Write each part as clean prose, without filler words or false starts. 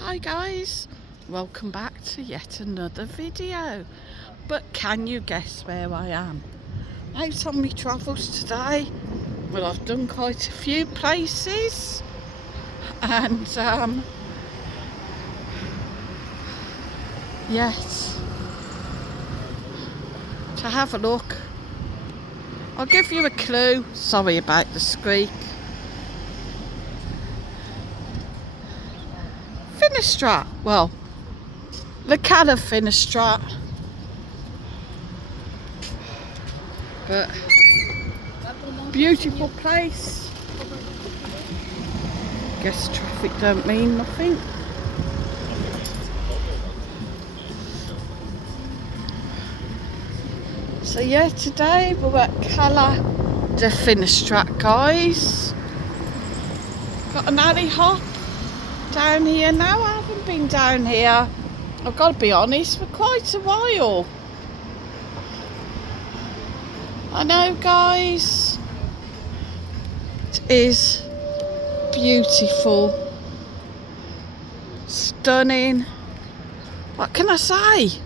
Hi guys, welcome back to yet another video. But can you guess where I am? Out on my travels today. Well, I've done quite a few places and yes, to have a look. I'll give you a clue. Sorry about the squeak. Finestrat, well, the Cala de Finestrat, but beautiful place. Guess traffic don't mean nothing. So yeah, today we're at Cala de Finestrat, guys. Got an alley hop down here now. I haven't been down here, I've got to be honest, for quite a while. I know, guys, it is beautiful, stunning. What can I say?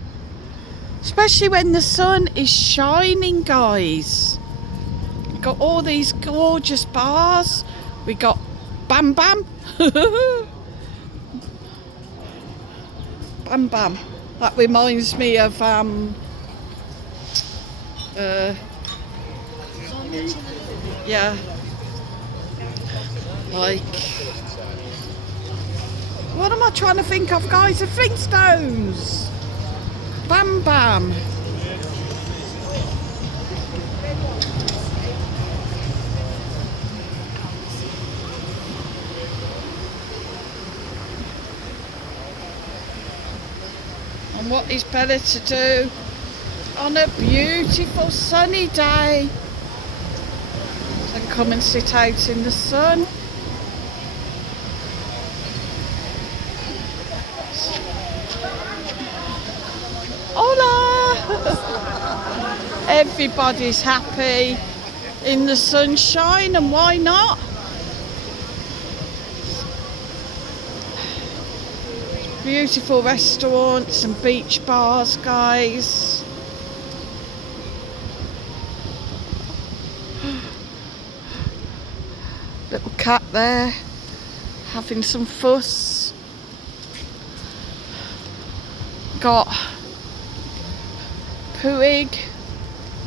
Especially when the sun is shining, guys. We've got all these gorgeous bars. We got Bam Bam. Bam Bam. That reminds me of yeah, like, what am I trying to think of, guys? The Flintstones. Bam Bam. And what is better to do on a beautiful sunny day than come and sit out in the sun? Hola! Everybody's happy in the sunshine, and why not? Beautiful restaurants and beach bars, guys. Little cat there having some fuss. Got Puig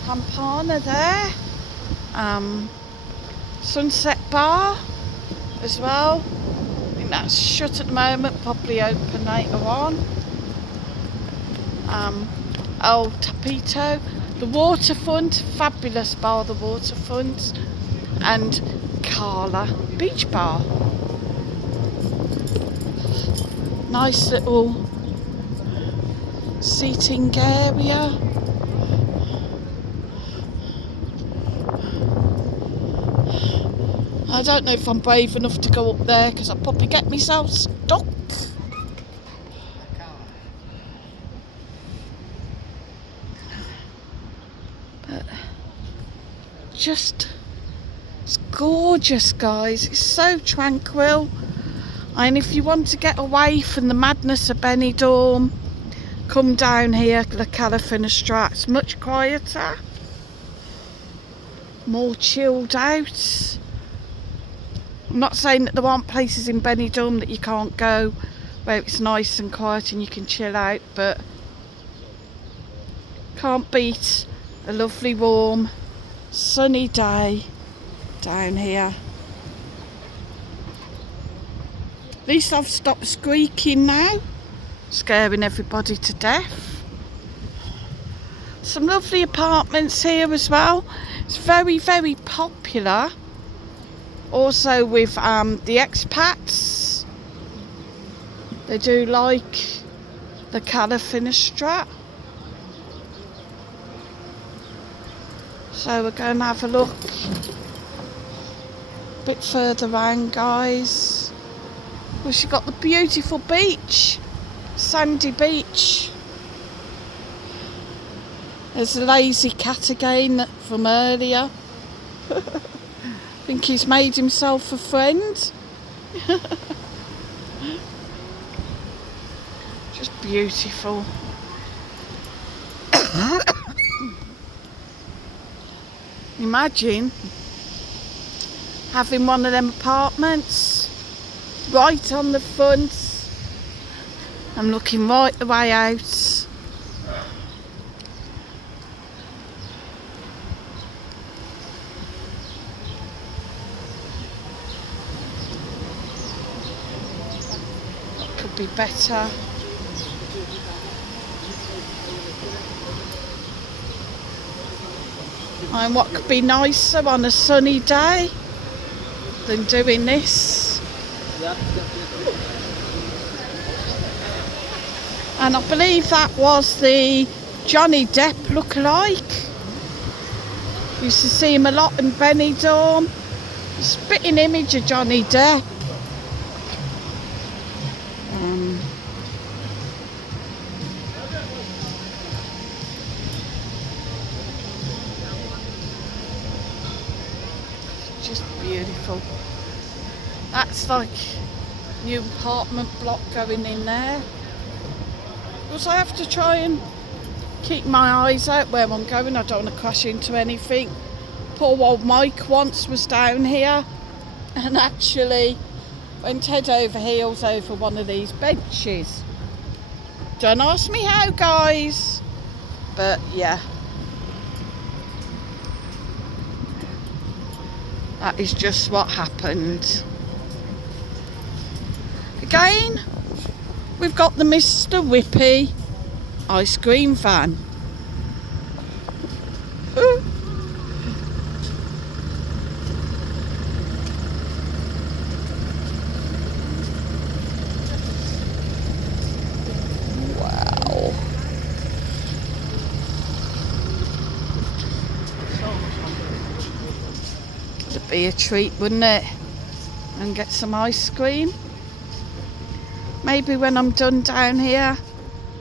Campana there. Sunset Bar as well. I think that's shut at the moment, probably open later on. El Tapito, the Waterfront, fabulous bar, the Waterfront, and Cala Beach Bar. Nice little seating area. I don't know if I'm brave enough to go up there because I'll probably get myself stuck. But just, it's gorgeous, guys. It's so tranquil. And if you want to get away from the madness of Benidorm, come down here to the Cala de Finestrat. It's much quieter, more chilled out. I'm not saying that there aren't places in Benidorm that you can't go where it's nice and quiet and you can chill out, but can't beat a lovely warm sunny day down here. At least I've stopped squeaking now, scaring everybody to death. Some lovely apartments here as well. It's very, very popular. Also with the expats. They do like the Cala de Finestrat. So we're going to have a look a bit further around, guys. Well, she's got the beautiful beach, sandy beach. There's a lazy cat again from earlier. I think he's made himself a friend. Just beautiful. Imagine having one of them apartments right on the front and looking right the way out. Could be better. And what could be nicer on a sunny day than doing this? And I believe that was the Johnny Depp lookalike. Used to see him a lot in Benidorm. Spitting image of Johnny Depp. Just beautiful. That's like new apartment block going in there. Because I have to try and keep my eyes out where I'm going. I don't want to crash into anything. Poor old Mike once was down here and actually went head over heels over one of these benches. Don't ask me how, guys, but yeah. That is just what happened. Again, we've got the Mr. Whippy ice cream van. Ooh. Wow. It'd be a treat, wouldn't it? And get some ice cream. Maybe when I'm done down here,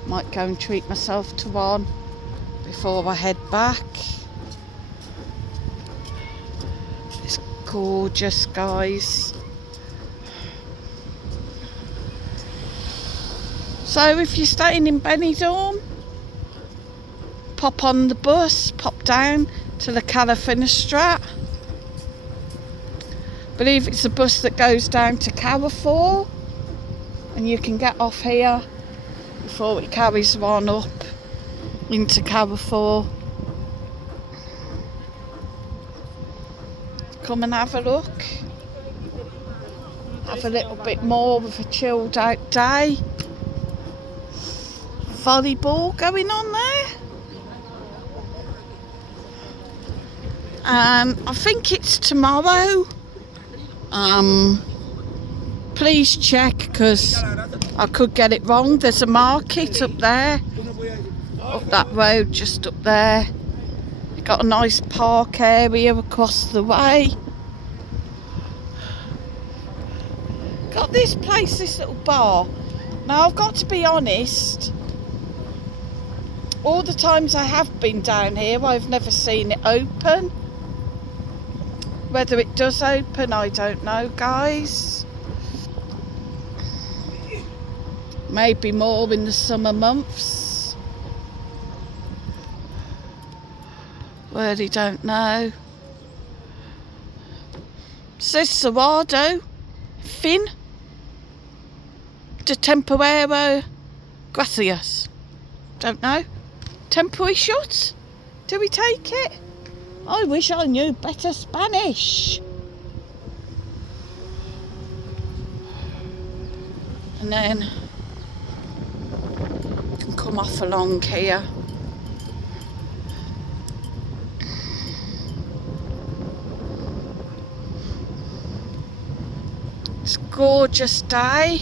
might go and treat myself to one before I head back. It's gorgeous, guys. So if you're staying in Benidorm, pop on the bus, pop down to the Cala de Finestrat. I believe it's a bus that goes down to Carrefour, and you can get off here before it carries one up into Carrefour. Come and have a look. Have a little bit more of a chilled out day. Volleyball going on there. I think it's tomorrow. Please check, because I could get it wrong. There's a market up there, up that road, just up there. You've got a nice park area across the way. Got this place, this little bar. Now I've got to be honest, all the times I have been down here, I've never seen it open. Whether it does open, I don't know, guys. Maybe more in the summer months. Really don't know. Says Serrado, Fin, de temporero, gracias. Don't know. Temporary shut? Do we take it? I wish I knew better Spanish. And then you can come off along here. It's a gorgeous day.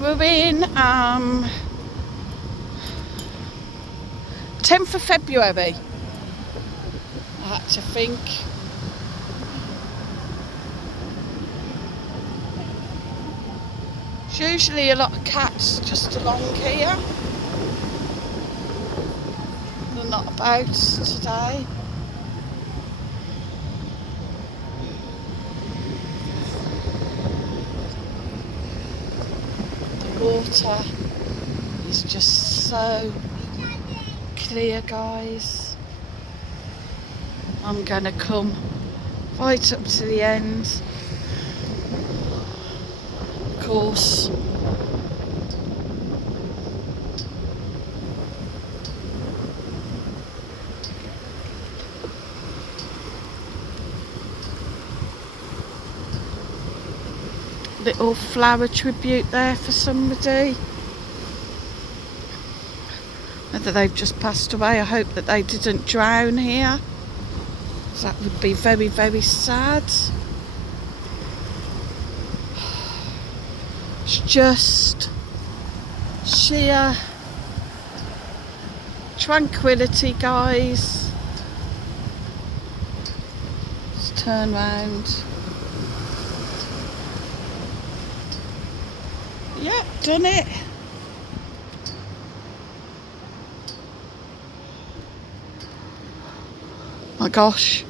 We're in 10th of February. I had to think. There's usually a lot of cats just along here. They're not about today. water is just so clear, guys. I'm gonna come right up to the end. Of course, little flower tribute there for somebody. Whether they've just passed away, I hope that they didn't drown here. That would be very, very sad. It's just sheer tranquility, guys. Let's turn round. Yep, done it. My gosh,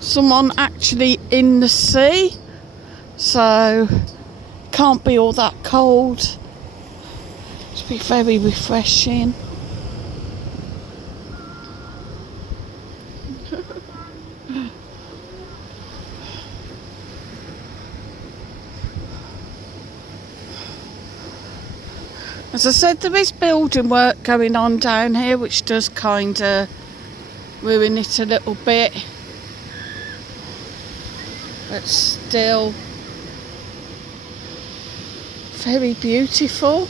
someone actually in the sea, so can't be all that cold. It'll be very refreshing. As I said, there is building work going on down here, which does kind of ruin it a little bit, but still very beautiful.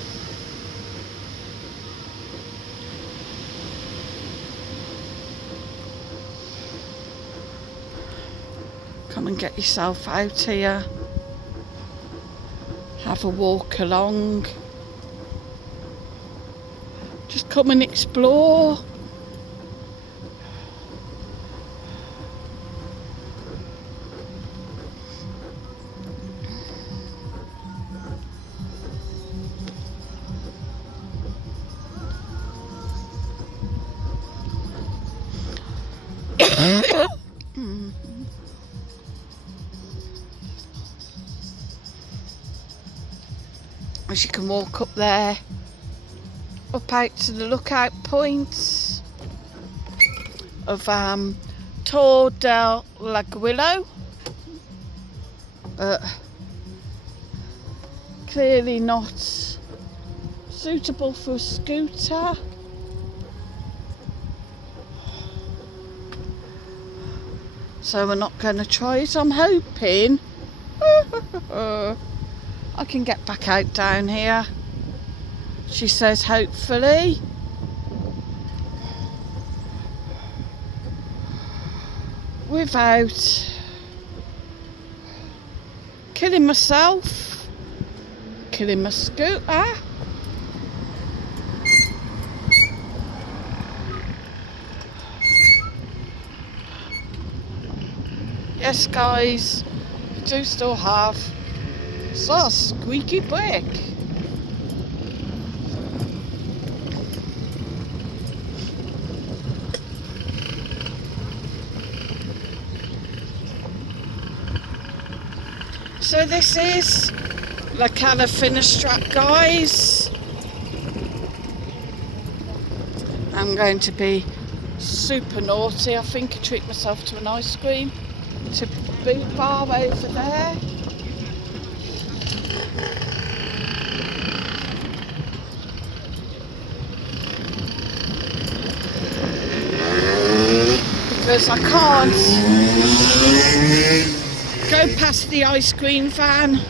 Come and get yourself out here, have a walk along, just come and explore. As you can walk up there, up out to the lookout points of Torre del Laguillo, but clearly not suitable for a scooter. So we're not going to try it. I'm hoping I can get back out down here. She says hopefully. Without killing myself, killing my scooter. Yes, guys, we do still have a squeaky brake. So this is the Cala de Finestrat, guys. I'm going to be super naughty. I think I treat myself to an ice cream. To Boot Bar over there. Because I can't go past the ice cream van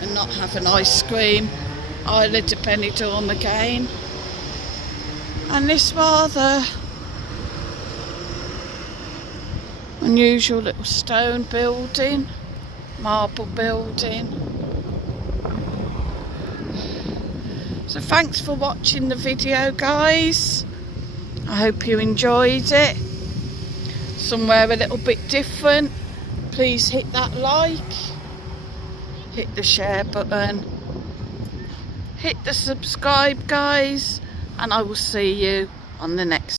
and not have an ice cream. Isla de Benidorm again. And this rather unusual little stone building, marble building. So thanks for watching the video, guys. I hope you enjoyed it. Somewhere a little bit different. Please hit that like, hit the share button, hit the subscribe, guys, and I will see you on the next